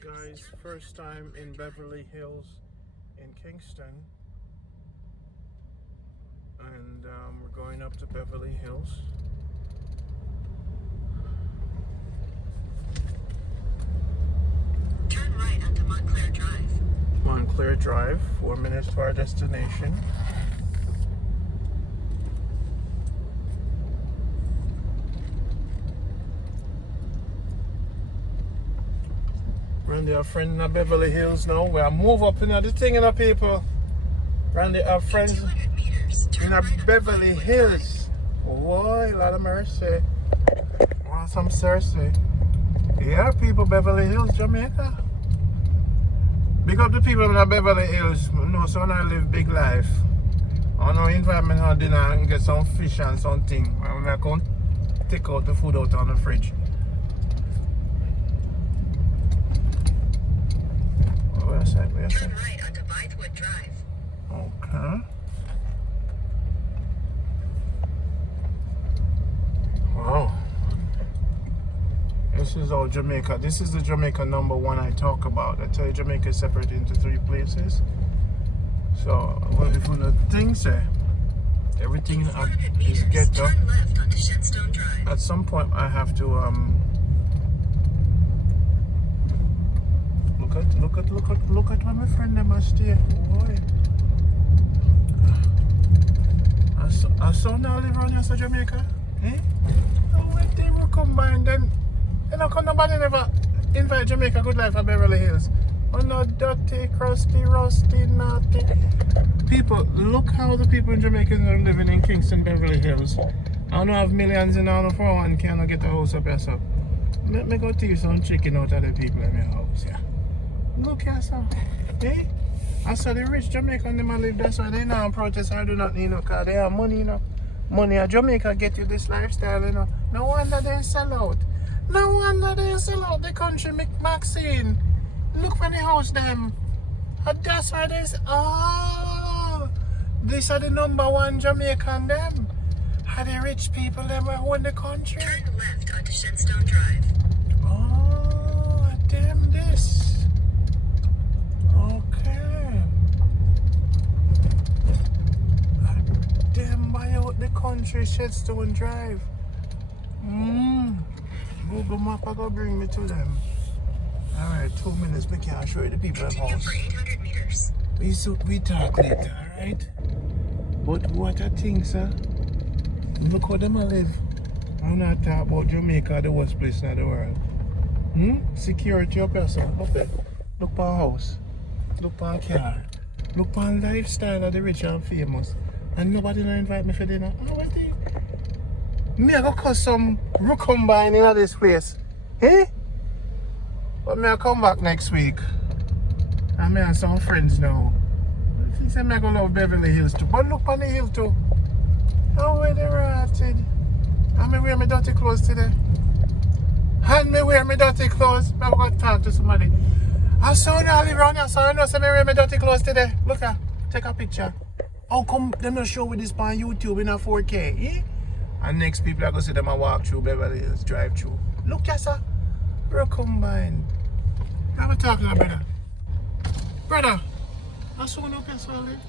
guys, first time in Beverly Hills in Kingston, and we're going up to Beverly Hills. Turn right onto Montclair Drive. Montclair Drive, 4 minutes to our destination. Randy, our friend in Beverly Hills now. We'll move up in the thing, you know, people. Randy, our friends in Beverly Hills. Boy, Lord of mercy. Want some Cersei. Yeah, people, Beverly Hills, Jamaica. Big up the people in Beverly Hills. You know, so when I live big life. I know invite me to dinner and get some fish and something. I'm going to take out the food out on the fridge. Turn right onto Vinewood Drive. Okay. Wow. This is all Jamaica. This is the Jamaica #1 I talk about. I tell you, Jamaica is separated into 3 places. So, well, if you know things, everything is ghetto. Turn left onto Shenstone Drive. At some point, I have to look at where my friend them are stay. Boy. I saw now live around here, so Jamaica. Eh? Oh, when they will combine, then nobody never invite Jamaica Good Life at Beverly Hills. Oh no, dirty, crusty, rusty, naughty. People, look how the people in Jamaica are living in Kingston, Beverly Hills. I don't have millions in on the 401 cannot get a house up here, so let me go take some chicken out of the people in my house, yeah. Look here, sir. Eh? I saw the rich Jamaican them live, that's why they now protest. I do not need no car. They have money, you know. Money at Jamaica get you this lifestyle, you know. No wonder they sell out. No wonder they sell out the country, Maxine. Look for the house, them. And that's why they say, oh, these are the #1 Jamaican, them. Are the rich people, them who own the country. Turn left onto Shenstone Drive. Oh, damn this. Okay. Damn, buy out the country, Shenstone Drive. Google Map, I gotta bring me to them. Alright, 2 minutes, we can't show you the people at Continue house. for 800 meters. We talk later, alright? But what I think, sir, look how them a live. I'm not talking about Jamaica, the worst place in the world. Security up here, sir. Up there. Look for a house. Look for a car. Look for a lifestyle of the rich and famous. And nobody no invite me for dinner. Oh, what the? Me I go cut some recombine in this place. Eh? But me I come back next week. And me and some friends now. I think say me I go love Beverly Hills too. But look on the hill too. How where they rotted. And me wear my dirty clothes today. And me wear my dirty clothes. I'm going to talk to somebody. I saw now live around here, so I know say me wear my dirty clothes today. Look at, take a picture. How come them not show with this on YouTube in a 4K? Eh? And next people are going to see them a walk through Beverly Hills, drive through. Look, yes, sir. We're combined. I'm talking to brother. Brother, I saw one up here, so I live.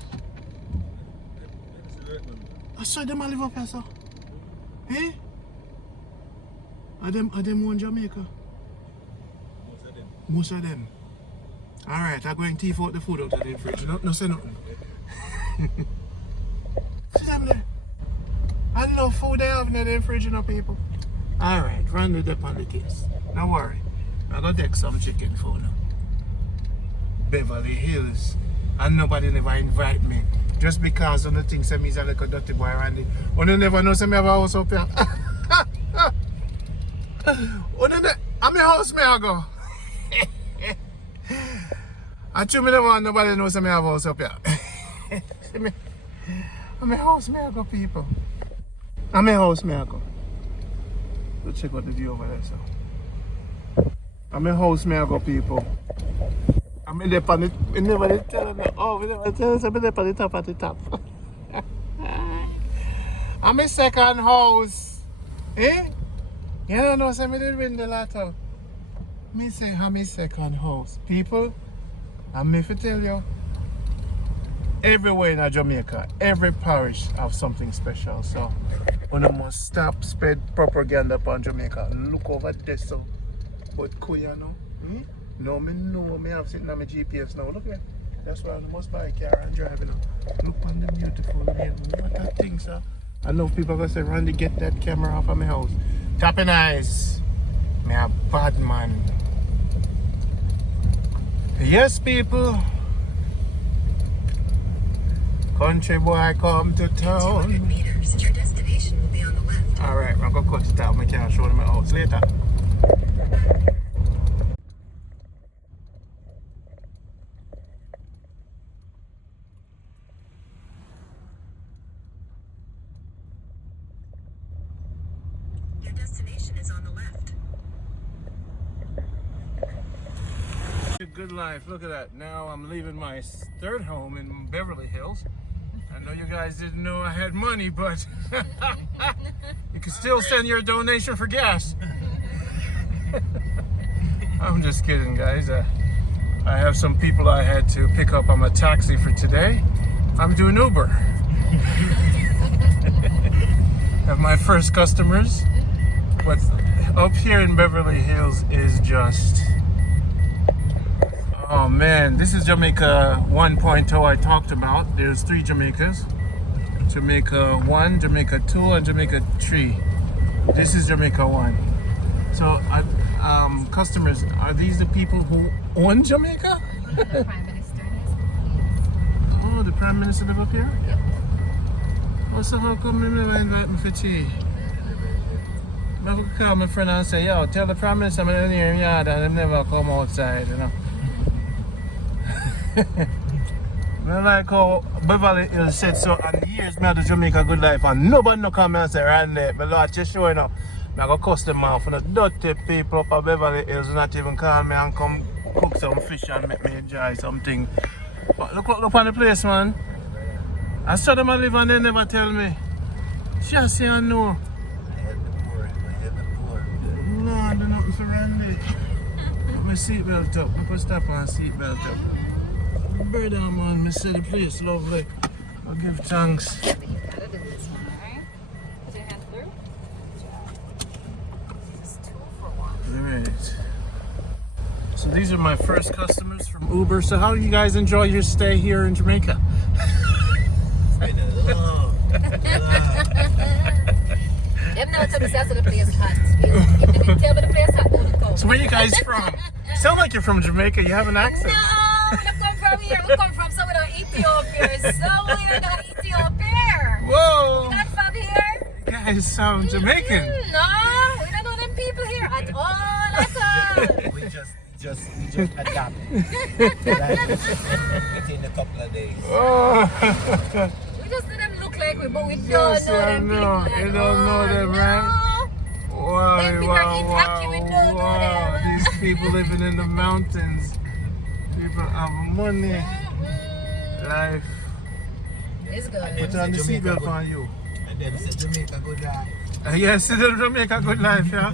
I saw them live up here, sir. Eh? Are them one Jamaica? Most of them. Alright, I'm going to thief out the food out of the fridge. No say nothing. See them there? I know food they have in the fridge, you know, people. Alright, run the dip on the case. Don't worry. I'm going to take some chicken for now. Beverly Hills. And nobody never invite me. Just because of the things that me's a little dirty boy, Randy. You never know some have a house up here. I'm a house, may I go? I truly never want nobody knows some have a house up here. See me? I'm a house, may I go, people. I'm a house, may I go. Go check out the view over there, so. I'm a house, may I go, people. I'm in the on it. We never tell them. Oh, we never tell us I'm in the on the top at the top. I'm a second house. Eh? You don't know, so I didn't win the lotto. Me say how me second house. People, and me if tell you, everywhere in Jamaica, every parish have something special. So we must stop spread propaganda upon Jamaica. Look over there so. But Kuya no? No, me have sitting on my GPS now. Look at that's why I must buy a car and drive it. Look on the beautiful lane. What that thing, sir? I know people are gonna say, Randy, get that camera off of my house. Tapping eyes. Me a bad man. Yes, people. Country boy come to town. 200 meters. Your destination will be on the left. Alright, I'm gonna cut it out. I can't show them my house later. Your destination is on the left. Good life, look at that. Now I'm leaving my third home in Beverly Hills. I know you guys didn't know I had money, but you can still send your donation for gas. I'm just kidding, guys. I have some people I had to pick up on my taxi for today. I'm doing Uber. Have my first customers. But up here in Beverly Hills is just... Oh man, this is Jamaica 1.0 I talked about. There's 3 Jamaicas. Jamaica 1, Jamaica 2, and Jamaica 3. This is Jamaica 1. So, customers, are these the people who own Jamaica? The Prime Minister and his Oh, the Prime Minister live up here? Yep. Oh, so how come they never invite me for tea? I could call my friend and say, yo, tell the Prime Minister I'm in here yard and they never come outside, you know. I like how Beverly Hills said so, and years me at the Jamaica Good Life, and nobody no come and say, Randy, my Lord, just showing up. I go cuss them off, and the dirty people up at Beverly Hills not even call me and come cook some fish and make me enjoy something. But look on the place, man. I saw them live and they never tell me. Just say I know. Lord, there's nothing for Randy. Put my seatbelt up. I put stop on seatbelt up. Brother, man, me see the place lovely. I'll give thanks. But you've got it in this one, alright? Put your hand through. Good job. Just 2 for 1. Alright. So these are my first customers from Uber. So how do you guys enjoy your stay here in Jamaica? Them now tell me say the place hot. If they tell me the place hot, don't come. So where you guys from? Sound like you're from Jamaica. You have an accent. No, we don't come from here. We come from somewhere in Ethiopia. Somewhere in Ethiopia. Whoa! We're not from here. You guys sound Jamaican. No, we don't know them people here at all. We just adapt within a couple of days. Oh. We just see them look like we, but we don't Yes, know I them know. people. Like, You don't know them, right? Wow, Them people wow, eat hockey, we don't know wow. them. These people living in the mountains. People have money. Life. It's good. Put on the seatbelt on you. And then say Jamaica Good Life. Yes, it is Jamaica Good Life, yeah.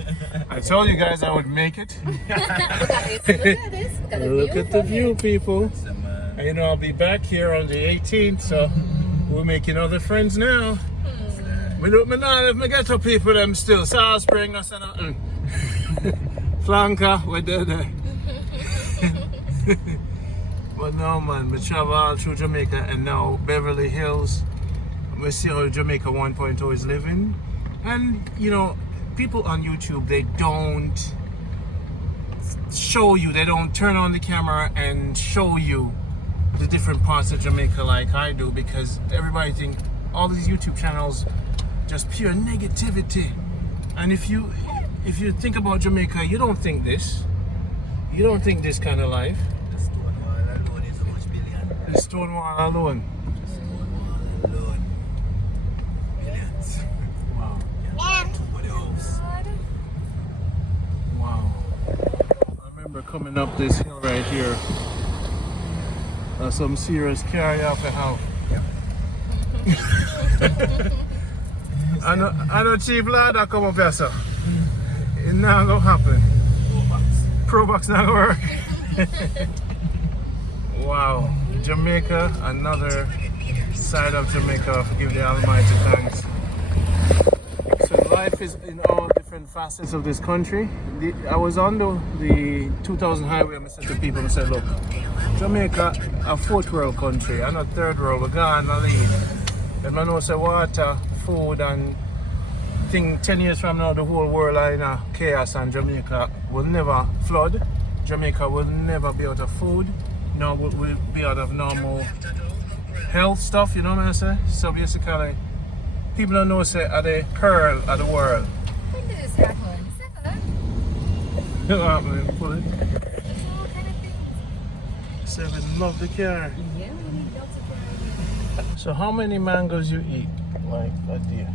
I told you guys I would make it. Look at this. Look at this. Look at the Look view at the from view, here. people. Some, And, you know, I'll be back here on the 18th, so we're making other friends now. Me not if me get to people them still. South Spring, I said nothing. Flanker, we're there. But no, man, we travel all through Jamaica and now Beverly Hills. We see how Jamaica 1.0 is living. And, you know, people on YouTube, they don't show you, they don't turn on the camera and show you the different parts of Jamaica like I do, because everybody think all these YouTube channels just pure negativity. And if you think about Jamaica, you don't think this. You don't think this kind of life. the Stonewall alone is how much billion? The Stonewall alone. Stonewall alone. Billions. Wow. For the house. Wow. I remember coming up this hill right here. Some serious carry off a house. I know cheap lad that come up here, sir. It not gonna happen. Pro box not gonna work. Wow, Jamaica, another side of Jamaica. Give the Almighty thanks. So life is in all different facets of this country. I was on the 2000 highway and I said to people, I said, look, Jamaica, a fourth world country, and a third world, we're gonna lead. And I know say water, food, and think 10 years from now the whole world are in a chaos and Jamaica will never flood. Jamaica will never be out of food, nor will we be out of normal health stuff, you know what I'm saying? So basically, people don't know say are the pearl of the world. When did this happen? You know what happening? Pull it. There's all kind of things. Seven, love the car. Yeah, we need lots of variety. So how many mangoes you eat? Like a day?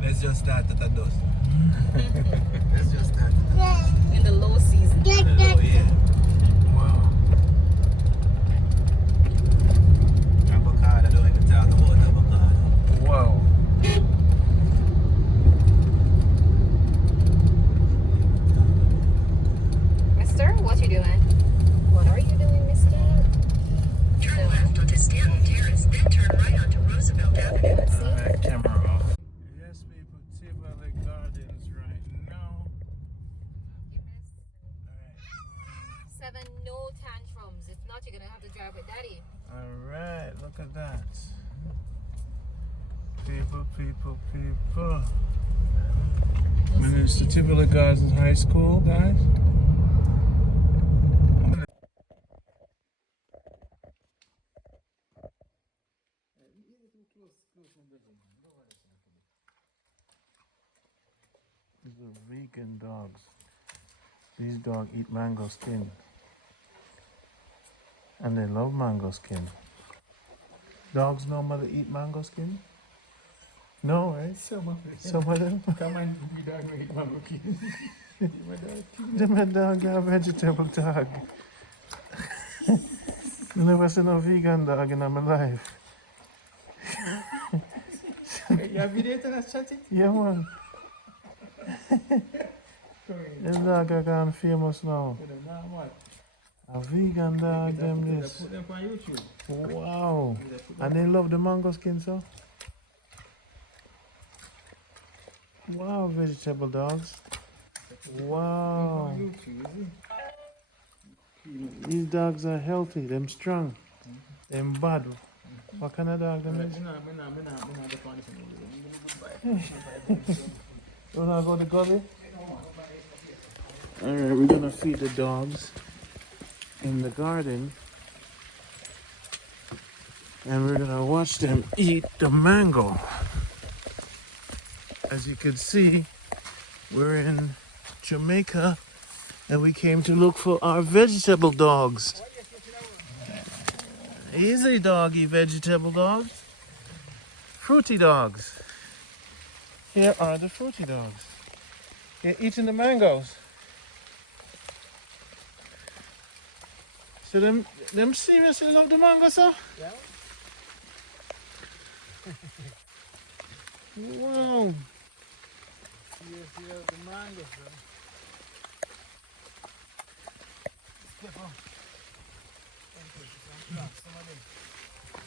Let's just start at a dust. Let's just start at In the low season. a low, yeah. Wow. Avocado, don't even talk about avocado. Wow. Mister, what you doing? What are you doing, mister? Turn left onto Stanton Terrace, then turn right onto Roosevelt Avenue. Let's see. That camera off. Yes, people, Tivoli Gardens right now. Seven, no tantrums. If not, you're gonna have to drive with daddy. Alright, look at that. People, people, people. It's the Tivoli Gardens High School, guys. These are vegan dogs. These dogs eat mango skin. And they love mango skin. Dogs normally eat mango skin? No, right? Some of it. Some of them? Come on, we don't eat mango king. My dog. Them a dog are vegetable dog. I never seen a vegan dog in my life. You have video to us chatting? Yeah, man. Them dog are gone famous now. A vegan dog, them this. Put them on YouTube. Wow. And they love the mango skin, so? Wow, vegetable dogs. Wow. On YouTube, is it? These dogs are healthy, them strong. Them bad. What kind of dog them is? You wanna go to gully? Alright, we're gonna feed the dogs in the garden. And we're gonna watch them eat the mango. As you can see, we're in Jamaica and we came to look for our vegetable dogs. Easy doggy vegetable dogs. Fruity dogs. Here are the fruity dogs. They're eating the mangoes. So them seriously love the mango, sir? Yeah. Wow. Yes, the mango, bro.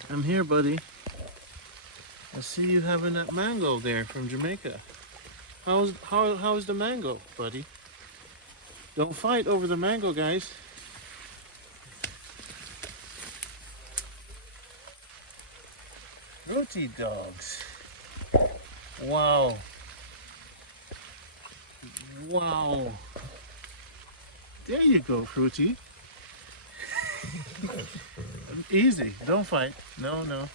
I'm here, buddy. I see you having that mango there from Jamaica. How's the mango, buddy? Don't fight over the mango, guys. Fruity dogs. Wow. Wow. There you go, Fruity. Easy. Don't fight. No, no.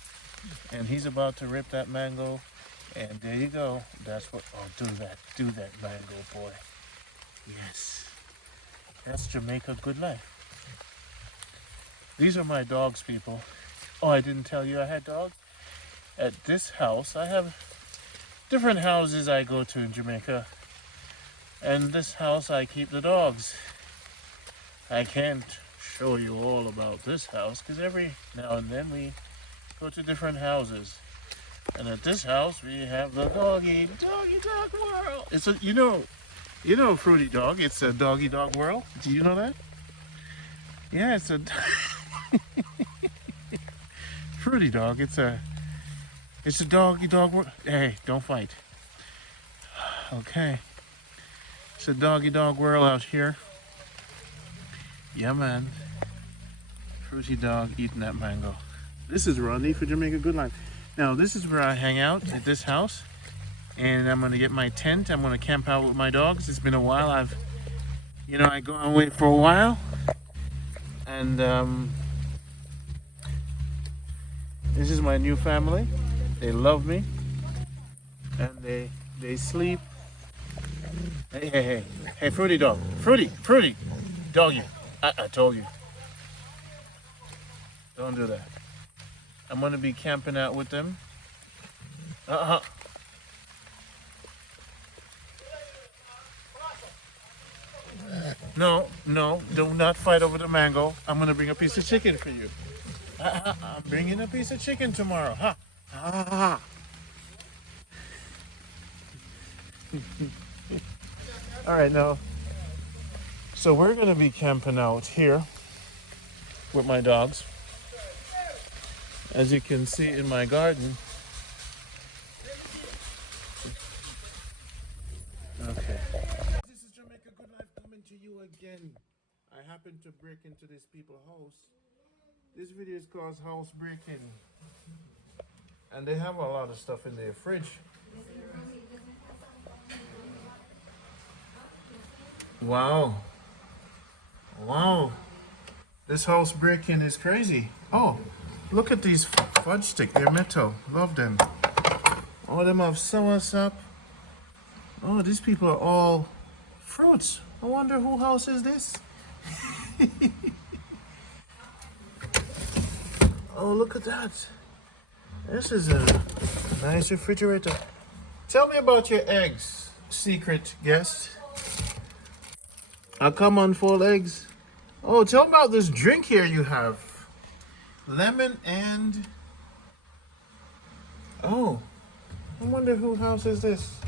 And he's about to rip that mango. And there you go. That's what. Oh, do that, mango boy. Yes. That's Jamaica Good Life. These are my dogs, people. Oh, I didn't tell you I had dogs? At this house, I have different houses I go to in Jamaica. And this house, I keep the dogs. I can't show you all about this house because every now and then we go to different houses. And at this house, we have the dog world. It's a, you know, Fruity Dog. It's a dog world. Do you know that? Yeah, it's a Fruity Dog. It's a dog world. Hey, don't fight. Okay. It's a dog world out here. Yeah, man. Fruity Dog eating that mango. This is Ronnie for Jamaica Good Life. Now, this is where I hang out at this house. And I'm going to get my tent. I'm going to camp out with my dogs. It's been a while. I go away for a while. And this is my new family. They love me. And they sleep. Hey, Fruity Dog. Fruity, doggy. I told you. Don't do that. I'm going to be camping out with them. No, do not fight over the mango. I'm going to bring a piece of chicken for you. I'm bringing a piece of chicken tomorrow. Ha. All right, now. So we're going to be camping out here with my dogs. As you can see in my garden. Okay. This is Jamaica Good Life coming to you again. I happened to break into this people's house. This video is called House Breaking. And they have a lot of stuff in their fridge. Wow. This house breaking is crazy. Oh, look at these fudge sticks. They're metal. Love them. All of them have soursop. Oh, these people are all fruits. I wonder whose house is this? Oh, look at that. This is a nice refrigerator. Tell me about your eggs, secret guest. I'll come on 4 eggs. Oh, tell me about this drink here you have. Lemon and... Oh, I wonder whose house is this?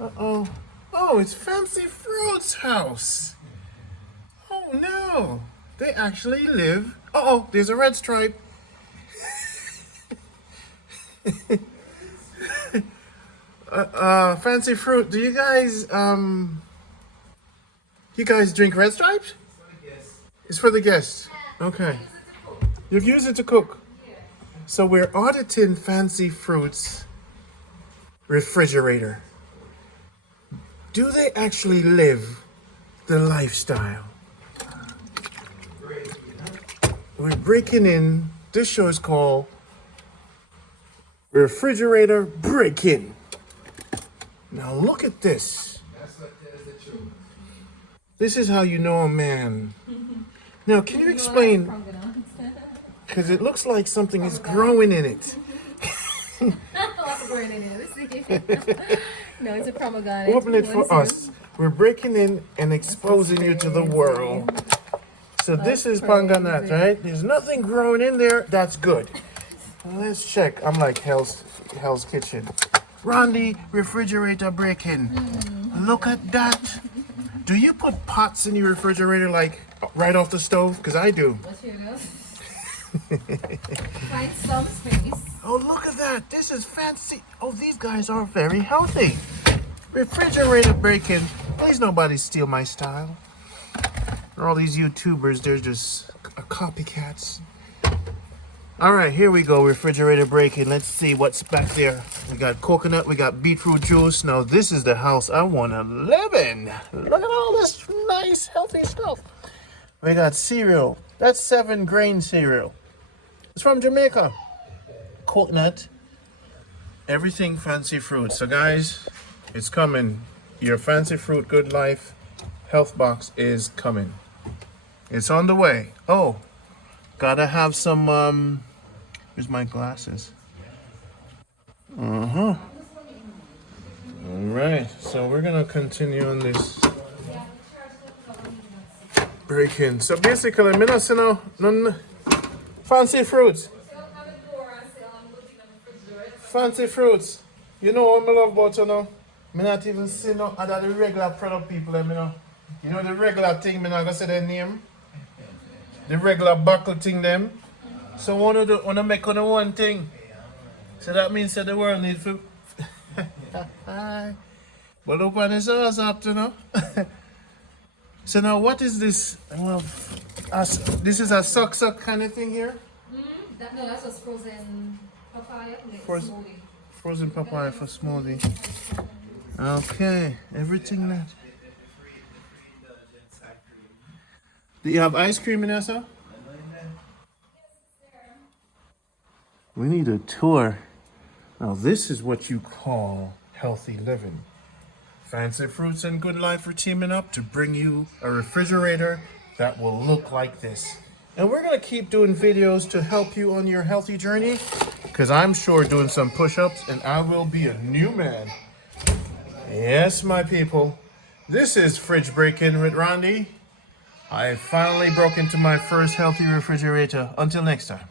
Uh-oh. Oh, it's Fancy Fruit's house. Oh, no. They actually live... Uh-oh, there's a red stripe. Fancy Fruit, do you guys, you guys drink red stripes? It's for the guests. Okay. You use it to cook. So we're auditing Fancy Fruit's refrigerator. Do they actually live the lifestyle? We're breaking in. This show is called Refrigerator Break-In. Now look at this. This is how you know a man. Now, can you explain? Because it looks like something is growing in it. No, it's a pomegranate. Open it for us. We're breaking in and exposing you to the world. So this is pomegranate, right? There's nothing growing in there. That's good. Let's check. I'm like Hell's Kitchen. Randy, refrigerator break-in. Look at that. Do you put pots in your refrigerator like right off the stove? Because I do. Find some space. Oh, look at that. This is fancy. Oh, these guys are very healthy. Refrigerator break-in. Please nobody steal my style. All these YouTubers, they're just copycats. All right, here we go. Refrigerator break-in. Let's see what's back there. We got coconut. We got beetroot juice. Now, this is the house I want to live in. Look at all this nice, healthy stuff. We got cereal. That's 7-grain cereal. It's from Jamaica. Coconut. Everything Fancy Fruit. So, guys, it's coming. Your Fancy Fruit Good Life health box is coming. It's on the way. Oh, gotta have some, here's my glasses. All right, so we're gonna continue on this break-in. So basically, I'm not seeing no Fancy Fruits. Fancy fruits. You know what I love about you know? Me not even see no other the regular product people them, you know. You know the regular thing, me not gonna say their name. The regular buckle thing them. So wanna make on one thing. So that means that the world needs food. But open is us up, you know. So now what is this? Well, this is a suck kind of thing here? No, that's just frozen papaya. Smoothie. Frozen papaya for smoothie. Okay, everything that. Do you have ice cream in there, sir? We need a tour. Now this is what you call healthy living. Fancy Fruits and Good Life are teaming up to bring you a refrigerator that will look like this. And we're gonna keep doing videos to help you on your healthy journey, because I'm sure doing some push-ups and I will be a new man. Yes, my people. This is Fridge Break-In with Randy. I finally broke into my first healthy refrigerator. Until next time.